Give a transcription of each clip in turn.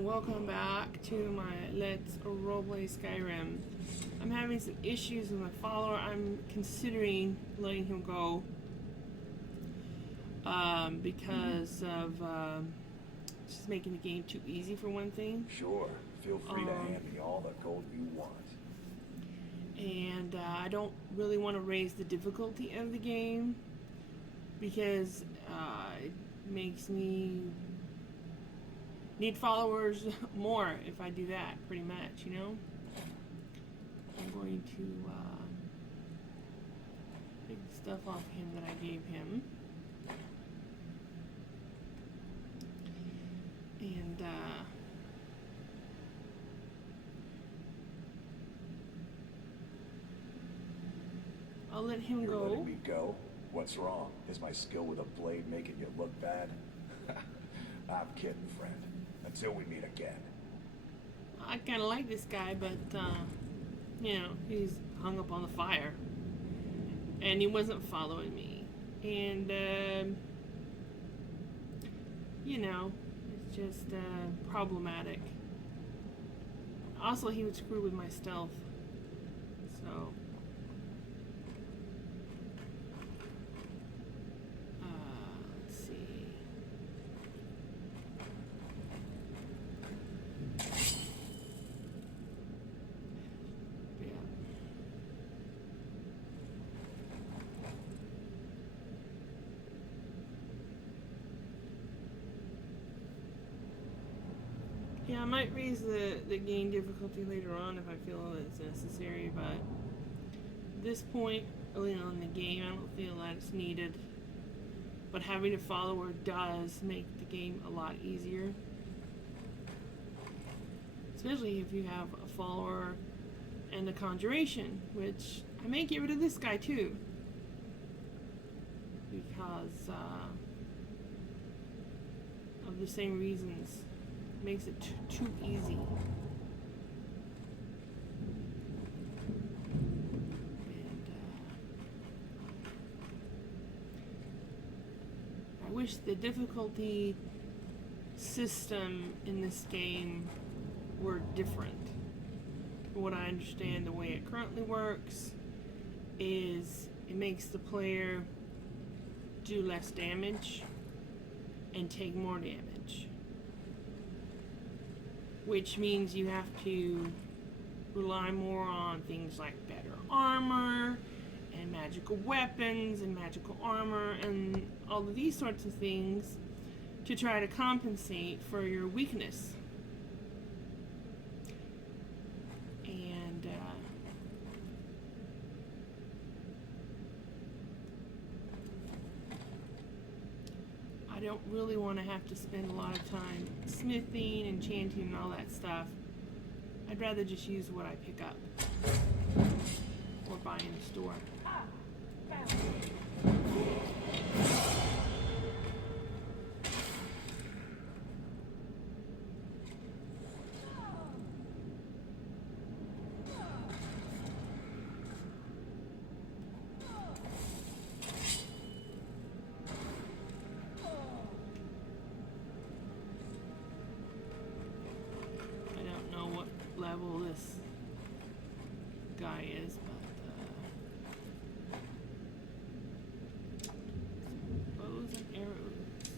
and welcome back to my Let's Roleplay Skyrim. I'm having some issues with my follower. I'm considering letting him go because of just making the game too easy for one thing. Sure, feel free to hand me all the gold you want. And I don't really want to raise the difficulty of the game because it makes me need followers more if I do that, pretty much, you know? I'm going to take the stuff off him that I gave him. And I'll let him You're go. letting me go? What's wrong? Is my skill with a blade making you look bad? I'm kidding, friend. Until we meet again. I kind of like this guy, but, you know, he's hung up on the fire. And he wasn't following me. And, you know, it's just problematic. Also, he would screw with my stealth. So, let's see. Yeah, I might raise the game difficulty later on if I feel it's necessary, but at this point, early on in the game, I don't feel that it's needed. But having a follower does make the game a lot easier. Especially if you have a follower and a conjuration, which I may get rid of this guy too. Because of the same reasons. Makes it too easy. And I wish the difficulty system in this game were different. From what I understand, the way it currently works is it makes the player do less damage and take more damage. Which means you have to rely more on things like better armor and magical weapons and magical armor and all of these sorts of things to try to compensate for your weakness. And I don't really want to have to spend a lot of time smithing, enchanting, and all that stuff. I'd rather just use what I pick up or buy in the store. Level this guy is, but bows and arrows.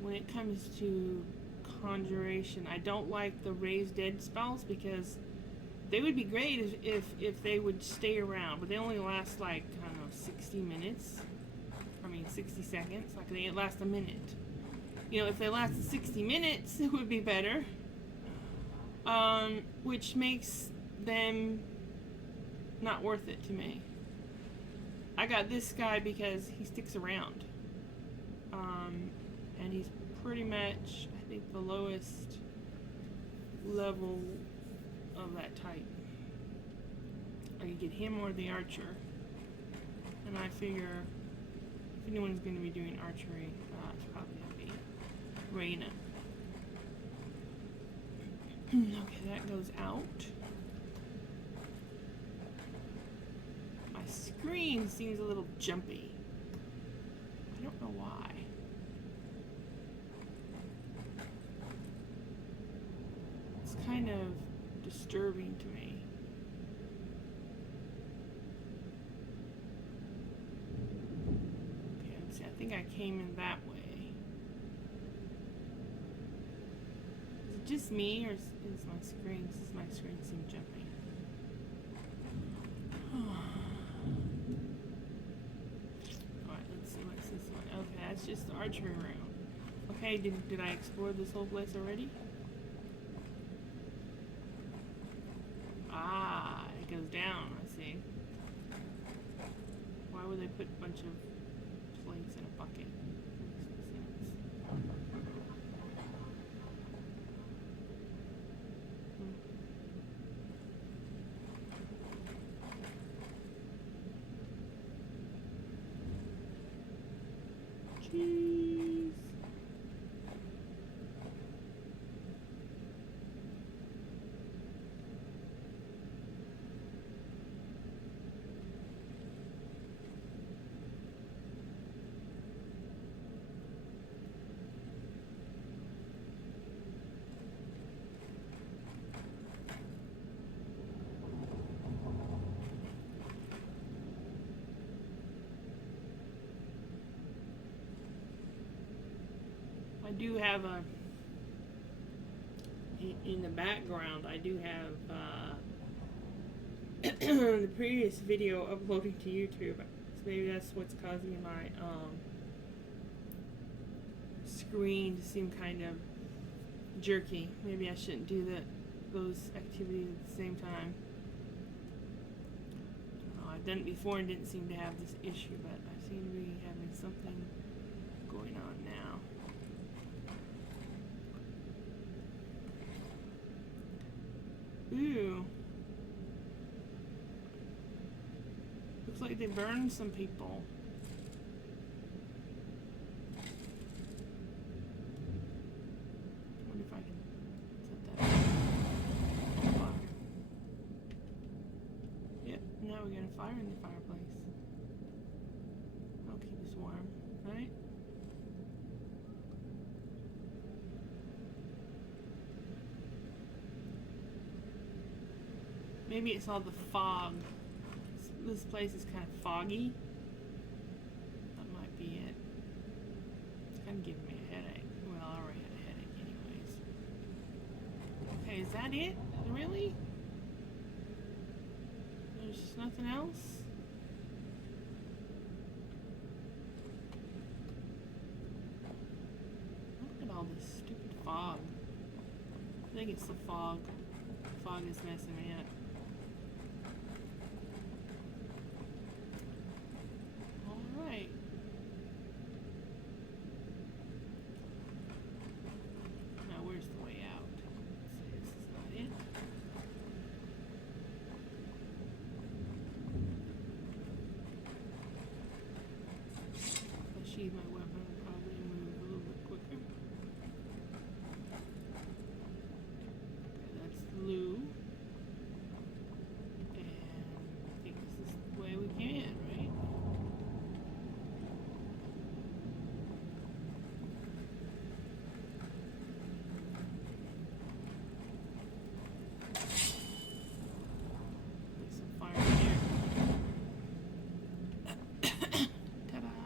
When it comes to conjuration, I don't like the raise dead spells because they would be great if they would stay around, but they only last like, I don't know, 60 minutes. 60 seconds, like they last a minute. You know, if they lasted 60 minutes, it would be better. Which makes them not worth it to me. I got this guy because he sticks around. And he's pretty much, I think, the lowest level of that type. I could get him or the archer. And I figure if anyone's going to be doing archery, it's probably going to be Rayna. Okay, that goes out. My screen seems a little jumpy. I don't know why. It's kind of disturbing to me. Okay, let's see. I think I came in that way. Is it just me, or is my screen? Does my screen seem jumpy? Alright, let's see what's this one. Okay, that's just the archery room. Okay, did I explore this whole place already? Ah, it goes down, I see. Why would they put a bunch of plates in a bucket? Makes no sense. Jeez. I do have a, in the background, I do have the previous video uploading to YouTube. So maybe that's what's causing my screen to seem kind of jerky. Maybe I shouldn't do those activities at the same time. I've done it before and didn't seem to have this issue, but I seem to be having something going on now. Ooh. Looks like they burned some people. I wonder if I can set that on fire. Yep, now we got a fire in the fireplace. That'll keep us warm, right? Maybe it's all the fog. This place is kind of foggy. That might be it. It's kind of giving me a headache. Well, I already had a headache anyways. Okay, is that it? Really? There's nothing else? Look at all this stupid fog. I think it's the fog. The fog is messing me up. Alright. Now where's the way out? Let's see, this is not it. If I sheathe my weapon, I'll probably move a little bit quicker. Okay, that's the loo. And I think this is the way we came in, right? Put some fire in here. Ta-da!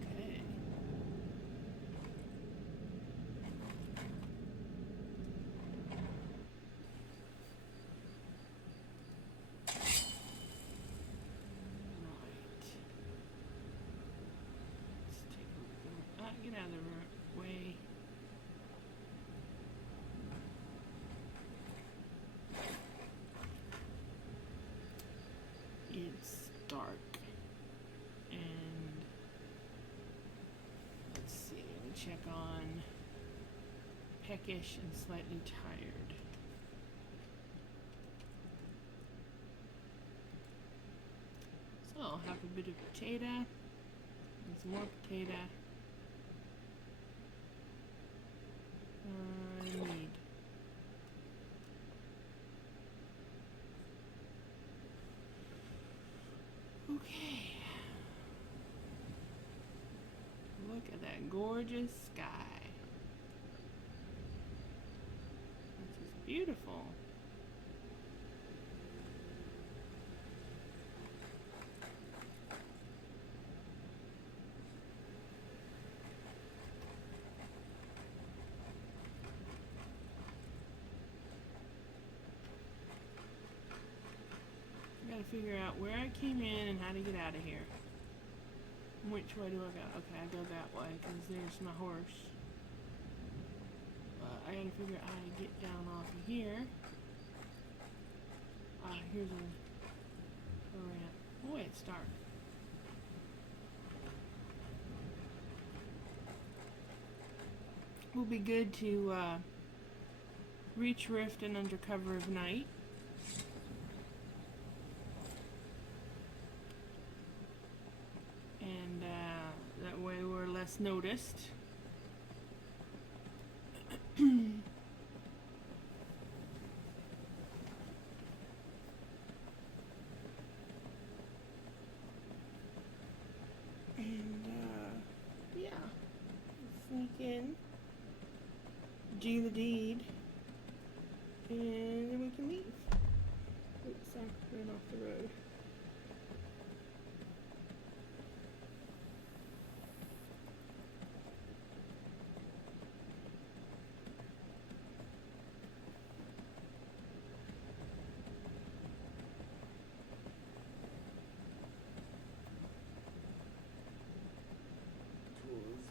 Okay. Right. Let's take a look at get out of the way. It's dark. And let's see, let me check on peckish and slightly tired. So I'll have a bit of potato and some more potato. gorgeous sky. This is beautiful. I gotta figure out where I came in and how to get out of here. Which way do I go? Okay, I go that way because there's my horse. I gotta figure out how to get down off of here. Here's a ramp. Boy, it's dark. Will be good to reach Rift and under cover of night. And that way we're less noticed. And yeah, sneak in, do the deed, and then we can leave. Oops, I ran off the road.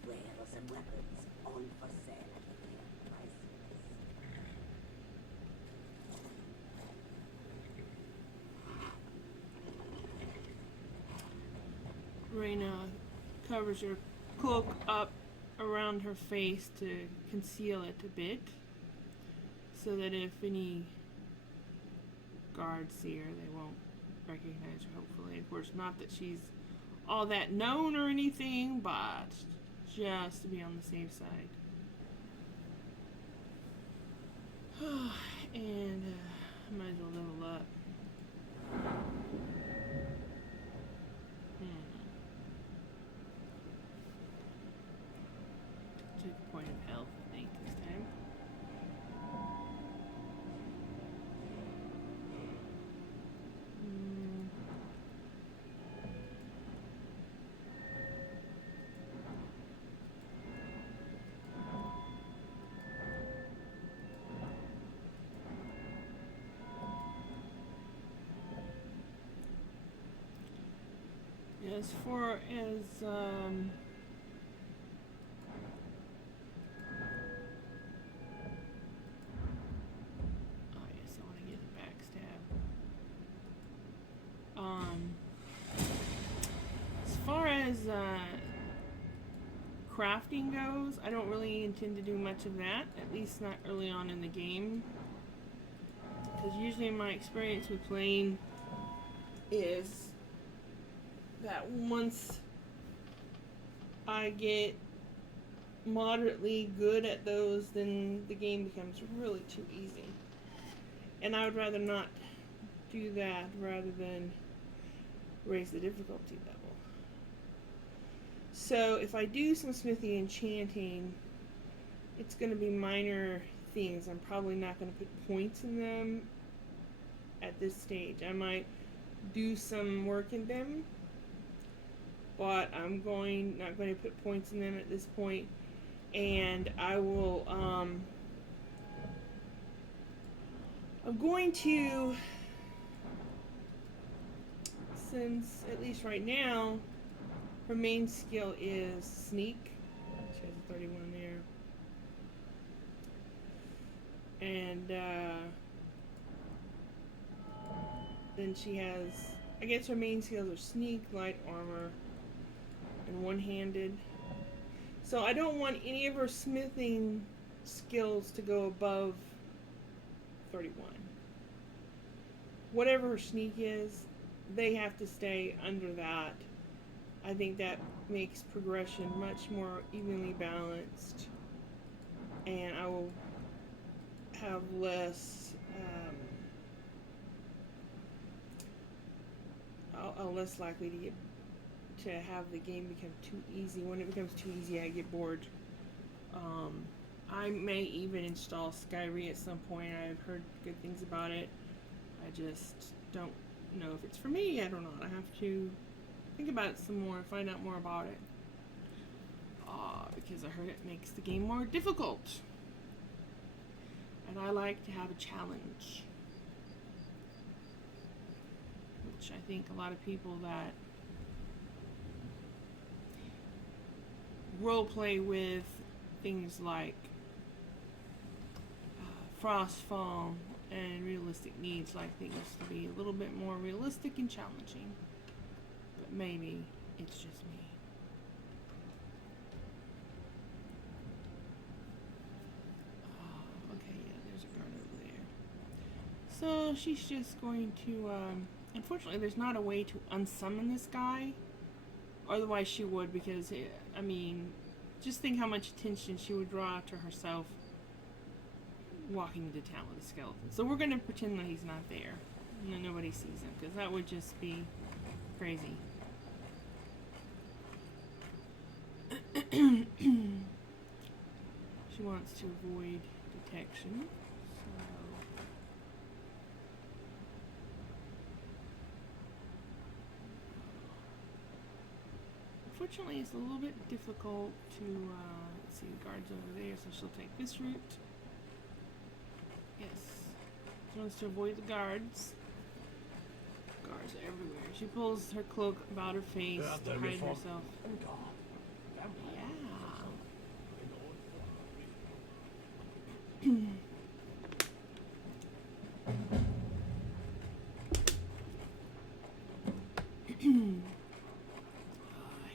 Wares and weapons on for sale at fair prices. Rayna covers her cloak up around her face to conceal it a bit, so that if any guards see her, they won't recognize her, hopefully. Of course, not that she's all that known or anything, but just to be on the safe side. And might as well level up. Took a point of health, I think, this time. As far as oh yes, I want to get a backstab. As far as crafting goes, I don't really intend to do much of that, at least not early on in the game, because usually my experience with playing is that once I get moderately good at those, then the game becomes really too easy. And I would rather not do that rather than raise the difficulty level. So if I do some smithy enchanting, it's going to be minor things. I'm probably not going to put points in them at this stage. I might do some work in them, but I'm not going to put points in them at this point. And I will, I'm going to, since at least right now, her main skill is sneak. She has a 31 there. And, then she has, I guess her main skills are sneak, light armor, and one-handed. So I don't want any of her smithing skills to go above 31. Whatever her sneak is, they have to stay under that. I think that makes progression much more evenly balanced, and I will have less, I'll less likely to get to have the game become too easy. When it becomes too easy, I get bored. I may even install Skyrim at some point. I've heard good things about it. I just don't know if it's for me. I don't know. I have to think about it some more, find out more about it. Because I heard it makes the game more difficult. And I like to have a challenge. Which I think a lot of people that roleplay with things like Frostfall and realistic needs like things to be a little bit more realistic and challenging. But maybe it's just me. Okay, yeah, there's a guard over there. So she's just going to, unfortunately there's not a way to unsummon this guy. Otherwise she would, because, I mean, just think how much attention she would draw to herself walking into town with a skeleton. So we're going to pretend that he's not there. And that nobody sees him, because that would just be crazy. She wants to avoid detection. So unfortunately, it's a little bit difficult to, let's see, the guard's over there, so she'll take this route. Yes. She wants to avoid the guards. Guards are everywhere. She pulls her cloak about her face to hide herself. Yeah. I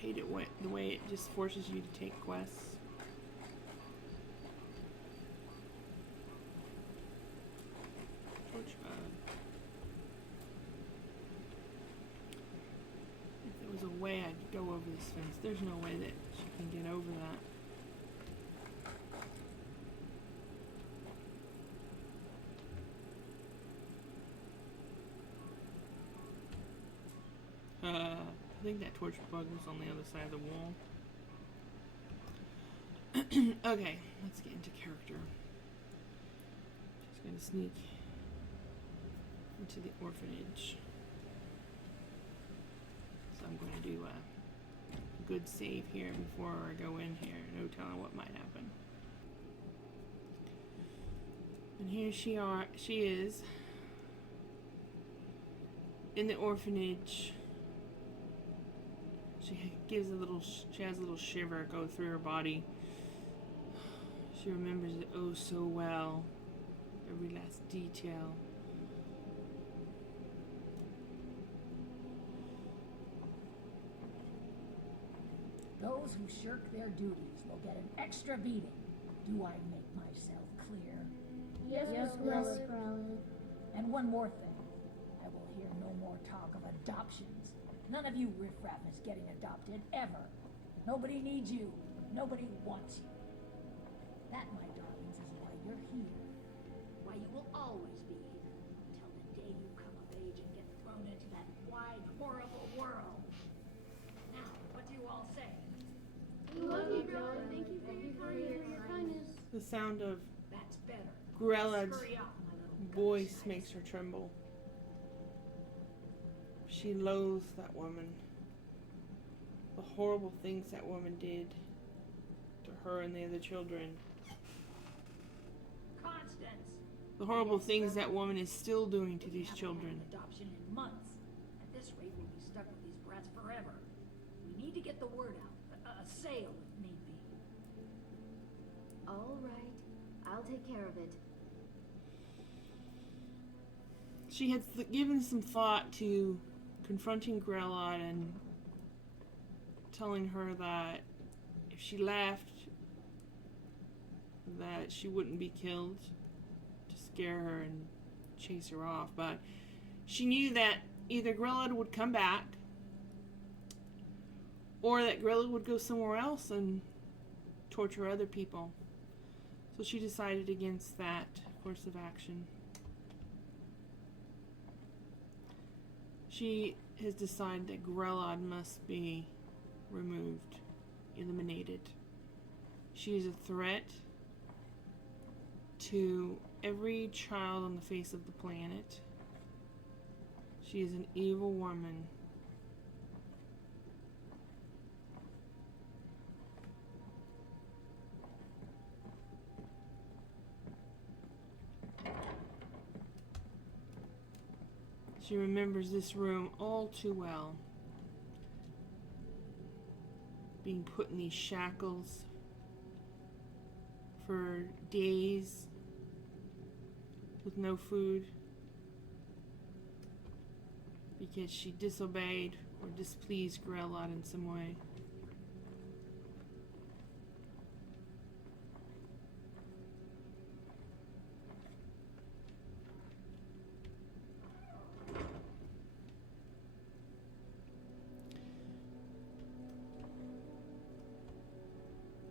hate it the way it just forces you to take quests. If there was a way I'd go over this fence. There's no way that she can get over that. I think that torch bug was on the other side of the wall. Okay, let's get into character. Just gonna sneak into the orphanage. So I'm going to do a good save here before I go in here. No telling what might happen. And here she is in the orphanage. She has a little shiver go through her body. She remembers it oh so well. Every last detail. Those who shirk their duties will get an extra beating. Do I make myself clear? Yes, Grelod. And one more thing. I will hear no more talk of adoptions. None of you riffraff is getting adopted, ever. Nobody needs you. Nobody wants you. That, my darlings, is why you're here. Why you will always be here. Till the day you come of age and get thrown into that wide, horrible world. Now, what do you all say? We love you, Grelod. Thank you for your kindness. The sound of That's better. Grelod's Hurry up, my little voice gunslice. makes her tremble. She loathes that woman. The horrible things that woman did to her and the other children. Constance. The horrible things that woman is still doing to these children. Adoption in months. At this rate, we'll be stuck with these brats forever. We need to get the word out. A sale, if need be. All right. I'll take care of it. She had given some thought to confronting Grelod and telling her that if she left, that she wouldn't be killed, to scare her and chase her off. But she knew that either Grelod would come back, or that Grelod would go somewhere else and torture other people. So she decided against that course of action. She has decided that Grelod must be removed, eliminated. She is a threat to every child on the face of the planet. She is an evil woman. She remembers this room all too well. Being put in these shackles for days with no food because she disobeyed or displeased Grelod in some way.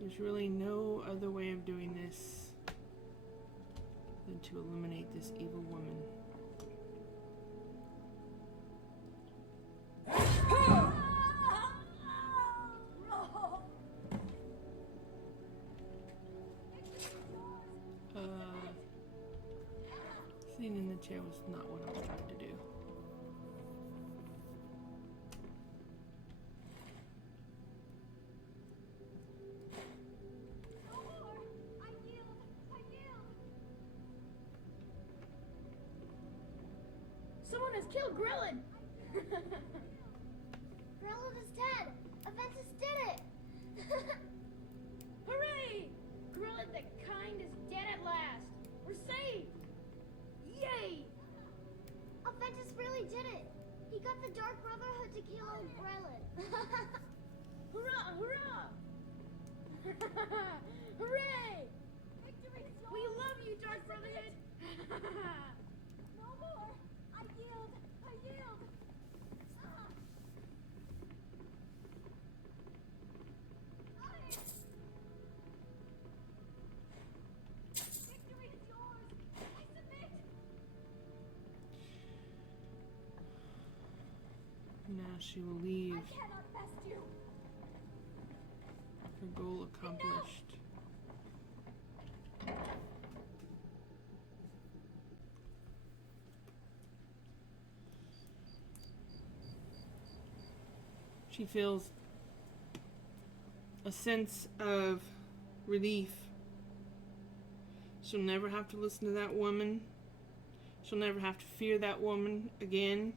There's really no other way of doing this than to eliminate this evil woman. Sitting in the chair was not what I was trying to do. Someone has killed Grelod! Grelod is dead! Aventus did it! Hooray! Grelod the Kind is dead at last! We're saved! Yay! Aventus really did it! He got the Dark Brotherhood to kill old Grelod! Hurrah! Hurrah! Hooray! We love you, Dark Brotherhood! No more! I yield! I yield! Victory is yours! I submit! Now she will leave. I cannot best you! Her goal accomplished. She feels a sense of relief. She'll never have to listen to that woman. She'll never have to fear that woman again.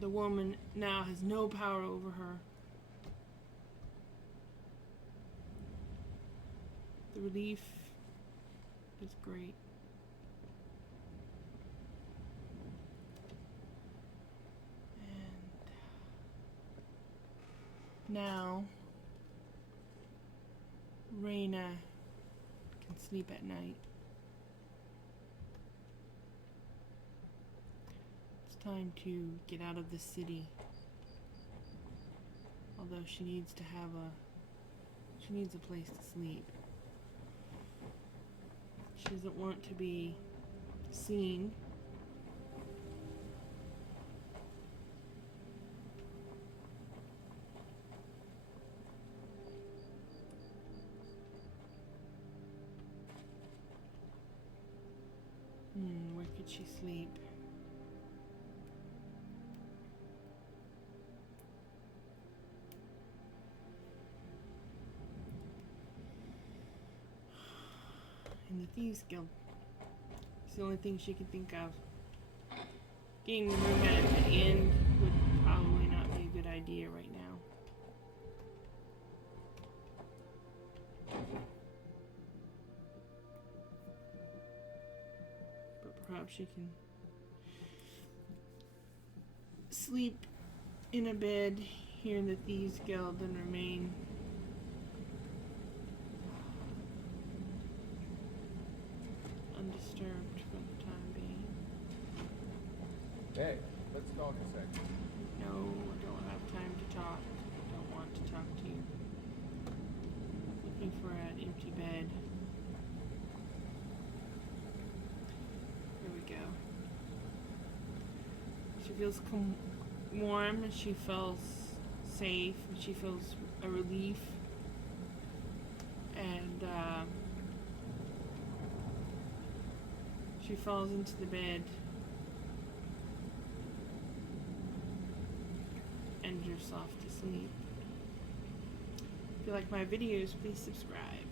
The woman now has no power over her. The relief is great. Now, Rayna can sleep at night. It's time to get out of the city. Although she needs to have she needs a place to sleep. She doesn't want to be seen. Where could she sleep? In the Thieves Guild. It's the only thing she can think of. Getting the room at the end would probably not be a good idea right now. Perhaps she can sleep in a bed here in the Thieves Guild and remain undisturbed for the time being. Hey, let's talk a second. No, I don't have time to talk. I don't want to talk to you. Looking for an empty bed. She feels warm and she feels safe, and she feels a relief. And she falls into the bed and drifts off to sleep. If you like my videos, please subscribe.